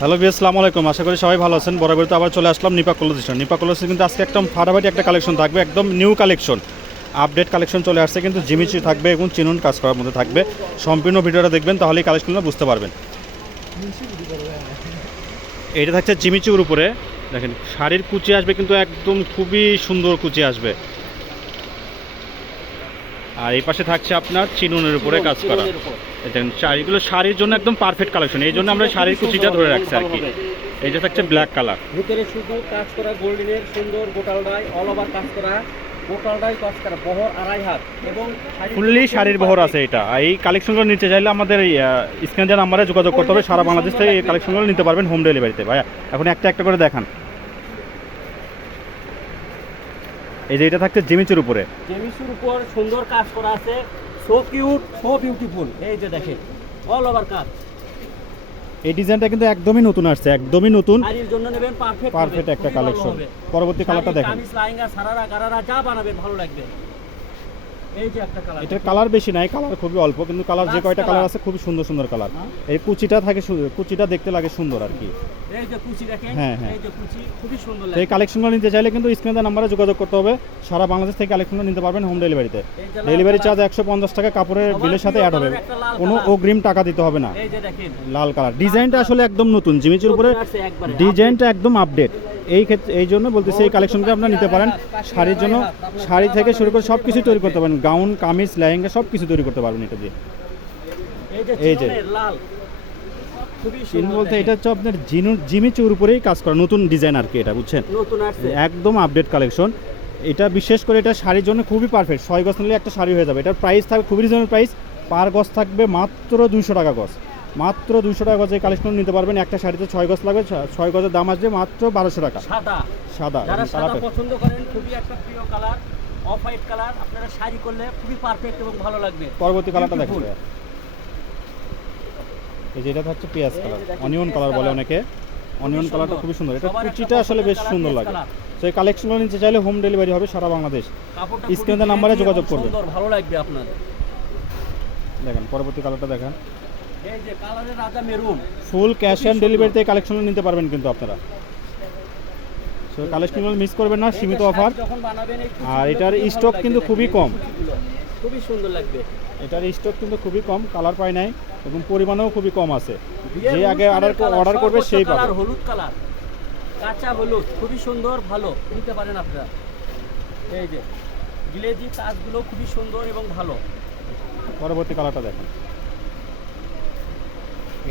Hello B আসসালামু আলাইকুম। আশা করি সবাই ভালো আছেন। বরাবর তো আবার চলে আসলাম Nipa college store Nipa college কিন্তু আজকে একদম ফাটাফাটি একটা কালেকশন থাকবে, একদম নিউ কালেকশন। আপডেট কালেকশন চলে আসছে, কিন্তু জিমিচি থাকবে এবং চিনুন কাজ করার মধ্যে থাকবে। সম্পূর্ণ ভিডিওটা দেখবেন, তাহলেই কালেকশনগুলো বুঝতে পারবেন। এটা থাকছে জিমিচুর উপরে। দেখেন, শাড়ির কুচি আসবে, কিন্তু একদম খুবই সুন্দর কুচি আসবে। আর এই পাশে থাকছে আপনার চিনুনের উপরে কাজ করা। দেখেন শাড়িগুলো শাড়ির জন্য একদম পারফেক্ট কালেকশন এই জন্য আমরা শাড়ির কুচিটা ধরে রাখছি আর কি। এটা থাকছে ব্ল্যাক কালার ভিতরে শুধু কাজ করা গোল্ডেনের সুন্দর গোটাল ডাই অল ওভার কাজ করা কাজ করা বহর আড়াই হাত এবং ফুললি শাড়ির বহর আছে এটা। এই কালেকশনগুলো নিতে চাইলে আমাদের দেওয়া নাম্বারে যোগাযোগ করতে হবে। সারা বাংলাদেশ থেকে এই কালেকশনগুলো নিতে পারবেন হোম ডেলিভারিতে ভাইয়া এখন একটা একটা করে দেখান। এই যে এটা থাকছে জেমিচুর উপরে। জেমিচুর উপর সুন্দর কাজ করা আছে। সো কিউট সো বিউটিফুল এই যে দেখেন অল ওভার কাজ এই ডিজাইনটা কিন্তু একদমই নতুন আসছে একদমই নতুন। এর জন্য নেবেন পারফেক্ট পারফেক্ট একটা কালেকশন পরবর্তী কালারটা দেখেন। কামিজ লাইঙ্গা সারারা গারারা যা বানাবেন ভালো লাগবে এই যে একটা কালার এটার কালার বেশি নাই কালার খুবই অল্প কিন্তু কালার যে কয়টা কালার আছে খুবই সুন্দর সুন্দর কালার। এই কুচিটা থাকে কুচিটা দেখতে লাগে সুন্দর আর কি। হ্যাঁ, হ্যাঁ। এই কালেকশনগুলো নিতে চাইলে কিন্তু স্ক্রিনে নাম্বারে যোগাযোগ করতে হবে। সারা বাংলাদেশ থেকে কালেকশনগুলো নিতে পারবেন হোম ডেলিভারিতে ডেলিভারি চার্জ একশো পঞ্চাশ টাকা কাপড়ের বিলের সাথে অ্যাড হবে। কোনো অগ্রিম টাকা দিতে হবে না। লাল কালার ডিজাইনটা আসলে একদম নতুন। জিমিচুর উপরে ডিজাইনটা একদম আপডেট এই ক্ষেত্রে এই জন্য বলতেছি এই কালেকশনকে আপনারা নিতে পারেন। শাড়ির জন্য শাড়ি থেকে শুরু করে সব কিছু তৈরি করতে পারেন। গাউন কামিজ লেহেঙ্গা সব কিছু তৈরি করতে পারবেন এটা দিয়ে। এই যে বলতে এটা হচ্ছে আপনার জিনু জিমিচুর উপরেই কাজ করা নতুন ডিজাইন আর কি এটা বুঝছেন? একদম আপডেট কালেকশন এটা বিশেষ করে এটা শাড়ির জন্য খুবই পারফেক্ট ছয় গজ নিলে একটা শাড়ি হয়ে যাবে। এটার প্রাইস থাকবে খুবই রিজনেবল প্রাইস পার গজ থাকবে মাত্র দুইশো টাকা গজ। মাত্র দুশো টাকা গজে কালেকশন নিতে পারবেন। একটা শাড়িতে ছয় গজ লাগবে ছয় গজের দাম আসবে মাত্র বারোশো টাকা। সাদা। সাদা সাদা পছন্দ করেন খুবই একটা প্রিয় কালার অফ হোয়াইট কালার আপনারা শাড়ি করলে খুবই পারফেক্ট এবং ভালো লাগবে। পরবর্তী কালারটা দেখেন। এই যে এটা হচ্ছে পেঁয়াজ কালার। অনিয়ন কালার বলে অনেকে। অনিয়ন কালারটা খুবই সুন্দর। এটা কুচিটা আসলে বেশ সুন্দর লাগে। তো এই কালেকশনগুলো নিতে চাইলে হোম ডেলিভারি হবে সারা বাংলাদেশ। দেওয়া নাম্বারে যোগাযোগ। সুন্দর ভালো লাগবে আপনার। দেখেন পরবর্তী কালারটা দেখেন। এই যে কালারের রাজা মেরুন। ফুল ক্যাশ সুন্দর। ডেলিভারিতে কালেকশন নিতে পারবেন কিন্তু আপনারা। সো কালেকশনগুলো মিস করবেন না সীমিত অফার আর এটার লাগবে কিন্তু খুবই কম। খুবই সুন্দর লাগবে। এটার স্টক কিন্তু খুবই কম কালার পাই নাই এবং পরিমাণও খুবই কম আছে। যে আগে অর্ডার অর্ডার করবে সেই পাবে। হলুদ কালার। কাঁচা হলুদ খুবই সুন্দর ভালো। নিতে পারেন আপনারা। এই যে গ্লেজি কাজগুলো খুবই সুন্দর এবং ভালো। পরবর্তী কালারটা দেখেন।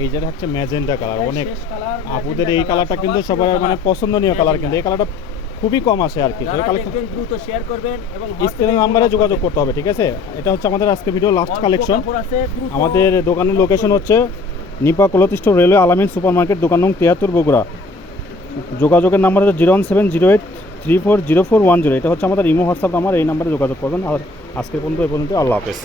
এই যেটা হচ্ছে ম্যাজেন্টা কালার অনেক আপুদের এই কালারটা কিন্তু সবার মানে পছন্দনীয় কালার কিন্তু এই কালারটা খুবই কম আসে আর কি। দ্রুত শেয়ার করবেন এবং স্ক্রিনের নাম্বারে যোগাযোগ করতে হবে ঠিক আছে? এটা হচ্ছে আমাদের আজকে ভিডিও লাস্ট কালেকশন আমাদের দোকানের লোকেশন হচ্ছে নিপা কলতিষ্ঠ রেলওয়ে আলামিন সুপার মার্কেট দোকান নং তিয়াত্তর বগুড়া। যোগাযোগের নাম্বার হচ্ছে zero one seven zero eight three four zero four one zero. এটা হচ্ছে আমাদের ইমো হোয়াটসঅ্যাপ নাম্বার এই নাম্বারে যোগাযোগ করবেন। আর আজকের পর্যন্ত এই পর্যন্ত আল্লাহ হাফেজ।